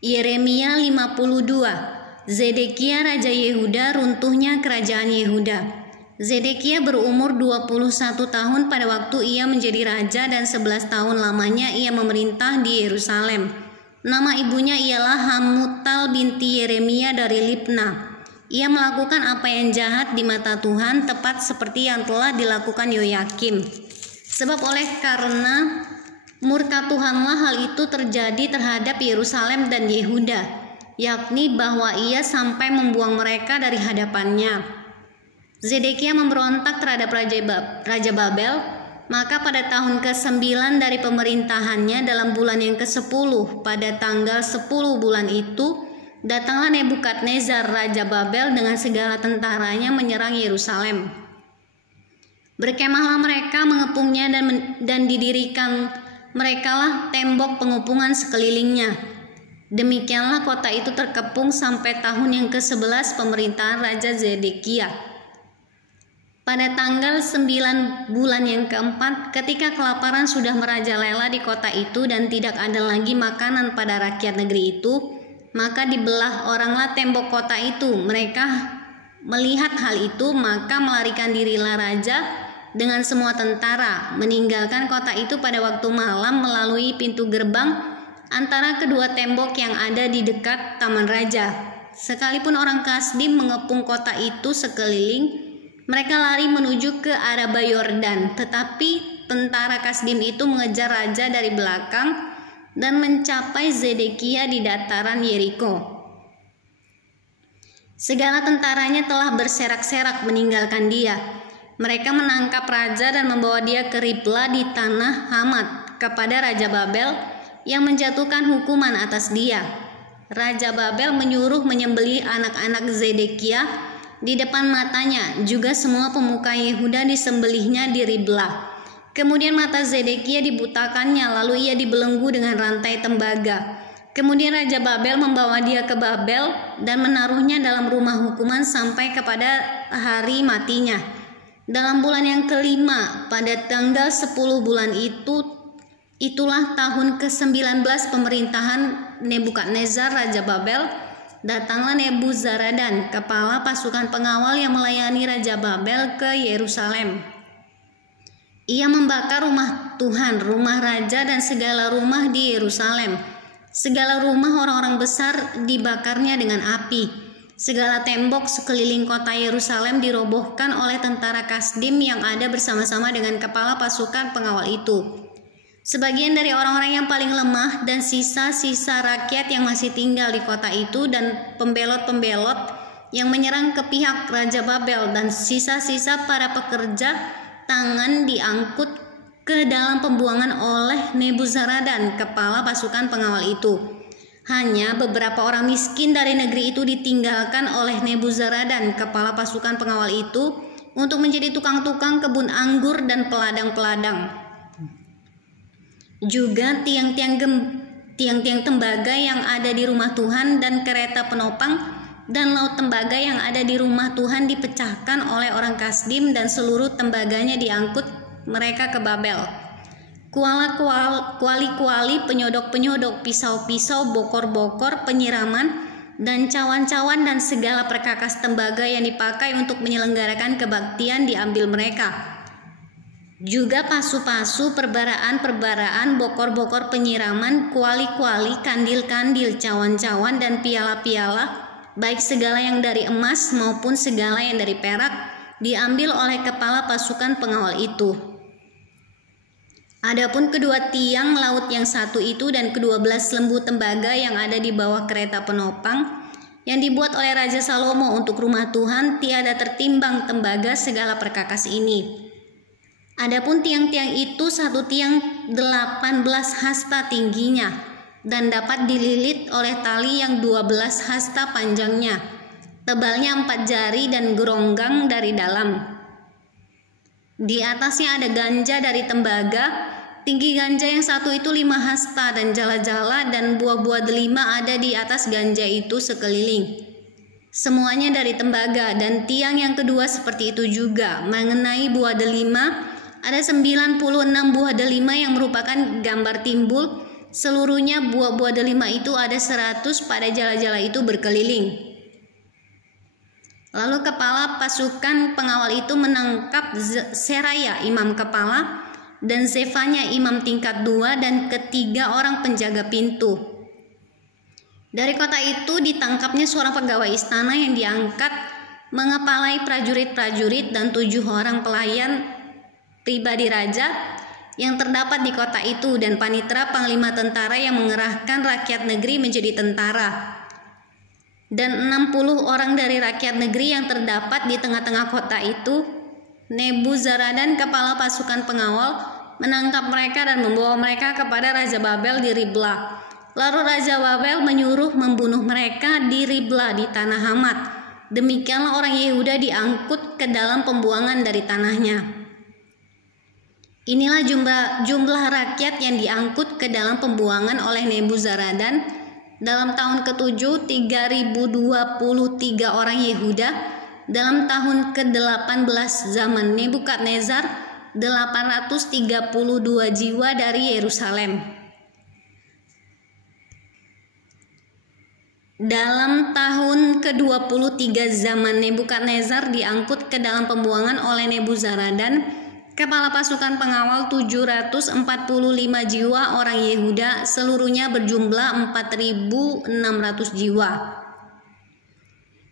Yeremia 52. Zedekia Raja Yehuda, runtuhnya kerajaan Yehuda. Zedekia berumur 21 tahun pada waktu ia menjadi raja dan 11 tahun lamanya ia memerintah di Yerusalem. Nama ibunya ialah Hamutal binti Yeremia dari Libna. Ia melakukan apa yang jahat di mata Tuhan, tepat seperti yang telah dilakukan Yoyakim. Sebab oleh karena murka Tuhanlah hal itu terjadi terhadap Yerusalem dan Yehuda, yakni bahwa ia sampai membuang mereka dari hadapannya. Zedekia memberontak terhadap Raja Babel, maka pada tahun ke-9 dari pemerintahannya dalam bulan yang ke-10 pada tanggal 10 bulan itu, datanglah Nebukadnezar Raja Babel dengan segala tentaranya menyerang Yerusalem. Berkemahlah mereka mengepungnya dan didirikan merekalah tembok pengepungan sekelilingnya. Demikianlah kota itu terkepung sampai tahun yang ke-11 pemerintahan Raja Zedekia. Pada tanggal 9 bulan yang keempat, ketika kelaparan sudah merajalela di kota itu dan tidak ada lagi makanan pada rakyat negeri itu, maka dibelah oranglah tembok kota itu. Mereka melihat hal itu, maka melarikan dirilah raja dengan semua tentara, meninggalkan kota itu pada waktu malam melalui pintu gerbang antara kedua tembok yang ada di dekat taman raja. Sekalipun orang Kasdim mengepung kota itu sekeliling, mereka lari menuju ke Araba Yordan, tetapi tentara Kasdim itu mengejar raja dari belakang dan mencapai Zedekia di dataran Yeriko. Segala tentaranya telah berserak-serak meninggalkan dia. Mereka menangkap raja dan membawa dia ke Ribla di tanah Hamat kepada Raja Babel yang menjatuhkan hukuman atas dia. Raja Babel menyuruh menyembelih anak-anak Zedekia di depan matanya, juga semua pemuka Yehuda disembelihnya di Ribla. Kemudian mata Zedekia dibutakannya, lalu ia dibelenggu dengan rantai tembaga. Kemudian Raja Babel membawa dia ke Babel dan menaruhnya dalam rumah hukuman sampai kepada hari matinya. Dalam bulan yang kelima, pada tanggal 10 bulan itu, itulah tahun ke-19 pemerintahan Nebukadnezar Raja Babel, datanglah Nebuzaradan, kepala pasukan pengawal yang melayani Raja Babel ke Yerusalem. Ia membakar rumah Tuhan, rumah raja dan segala rumah di Yerusalem. Segala rumah orang-orang besar dibakarnya dengan api. Segala tembok sekeliling kota Yerusalem dirobohkan oleh tentara Kasdim yang ada bersama-sama dengan kepala pasukan pengawal itu. Sebagian dari orang-orang yang paling lemah dan sisa-sisa rakyat yang masih tinggal di kota itu dan pembelot-pembelot yang menyerang ke pihak Raja Babel dan sisa-sisa para pekerja tangan diangkut ke dalam pembuangan oleh Nebuzaradan, kepala pasukan pengawal itu. Hanya beberapa orang miskin dari negeri itu ditinggalkan oleh Nebuzaradan, kepala pasukan pengawal itu, untuk menjadi tukang-tukang kebun anggur dan peladang-peladang. Juga tiang-tiang tembaga yang ada di rumah Tuhan dan kereta penopang dan laut tembaga yang ada di rumah Tuhan dipecahkan oleh orang Kasdim dan seluruh tembaganya diangkut mereka ke Babel. Kuali-kuali, penyodok-penyodok, pisau-pisau, bokor-bokor, penyiraman, dan cawan-cawan dan segala perkakas tembaga yang dipakai untuk menyelenggarakan kebaktian diambil mereka. Juga pasu-pasu, perbaraan, bokor-bokor penyiraman, kuali-kuali, kandil-kandil, cawan-cawan, dan piala-piala, baik segala yang dari emas maupun segala yang dari perak, diambil oleh kepala pasukan pengawal itu. Adapun kedua tiang laut yang satu itu dan ke-12 lembu tembaga yang ada di bawah kereta penopang, yang dibuat oleh Raja Salomo untuk rumah Tuhan, tiada tertimbang tembaga segala perkakas ini. Adapun tiang-tiang itu satu tiang 18 hasta tingginya dan dapat dililit oleh tali yang 12 hasta panjangnya, tebalnya 4 jari dan geronggang dari dalam. Di atasnya ada ganja dari tembaga, tinggi ganja yang satu itu 5 hasta dan jala-jala dan buah-buah delima ada di atas ganja itu sekeliling. Semuanya dari tembaga, dan tiang yang kedua seperti itu juga. Mengenai buah delima, ada 96 buah delima yang merupakan gambar timbul Seluruhnya buah-buah delima itu ada 100 pada jala-jala itu berkeliling. Lalu kepala pasukan pengawal itu menangkap Seraya imam kepala dan Zefanya imam tingkat 2 dan ketiga orang penjaga pintu. Dari kota itu ditangkapnya seorang pegawai istana yang diangkat mengepalai prajurit-prajurit dan 7 orang pelayan pribadi raja yang terdapat di kota itu dan panitera panglima tentara yang mengerahkan rakyat negeri menjadi tentara. Dan 60 orang dari rakyat negeri yang terdapat di tengah-tengah kota itu, Nebuzaradan kepala pasukan pengawal menangkap mereka dan membawa mereka kepada Raja Babel di Ribla. Lalu Raja Babel menyuruh membunuh mereka di Ribla di tanah Hamat. Demikianlah orang Yehuda diangkut ke dalam pembuangan dari tanahnya. Inilah jumlah rakyat yang diangkut ke dalam pembuangan oleh Nebuzaradan dalam tahun ke-7, 3023 orang Yehuda. Dalam tahun ke-18 zaman Nebukadnezar, 832 jiwa dari Yerusalem. Dalam tahun ke-23 zaman Nebukadnezar diangkut ke dalam pembuangan oleh Nebuzaradan, kepala pasukan pengawal 745 jiwa orang Yehuda, seluruhnya berjumlah 4.600 jiwa.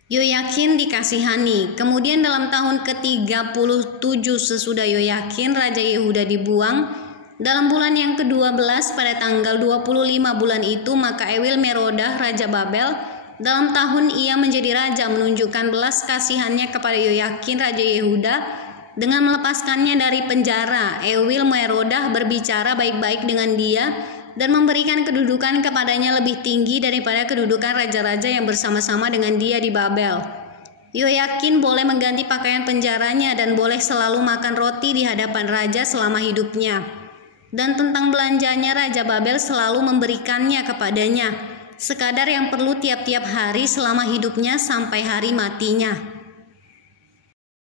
Yoyakin dikasihani. Kemudian dalam tahun ke-37 sesudah Yoyakin Raja Yehuda dibuang, dalam bulan yang ke-12 pada tanggal 25 bulan itu, maka Ewil Merodah Raja Babel dalam tahun ia menjadi raja menunjukkan belas kasihannya kepada Yoyakin Raja Yehuda dengan melepaskannya dari penjara. Ewil Merodah berbicara baik-baik dengan dia dan memberikan kedudukan kepadanya lebih tinggi daripada kedudukan raja-raja yang bersama-sama dengan dia di Babel. Yoyakin boleh mengganti pakaian penjaranya dan boleh selalu makan roti di hadapan raja selama hidupnya. Dan tentang belanjanya Raja Babel selalu memberikannya kepadanya, sekadar yang perlu tiap-tiap hari selama hidupnya sampai hari matinya.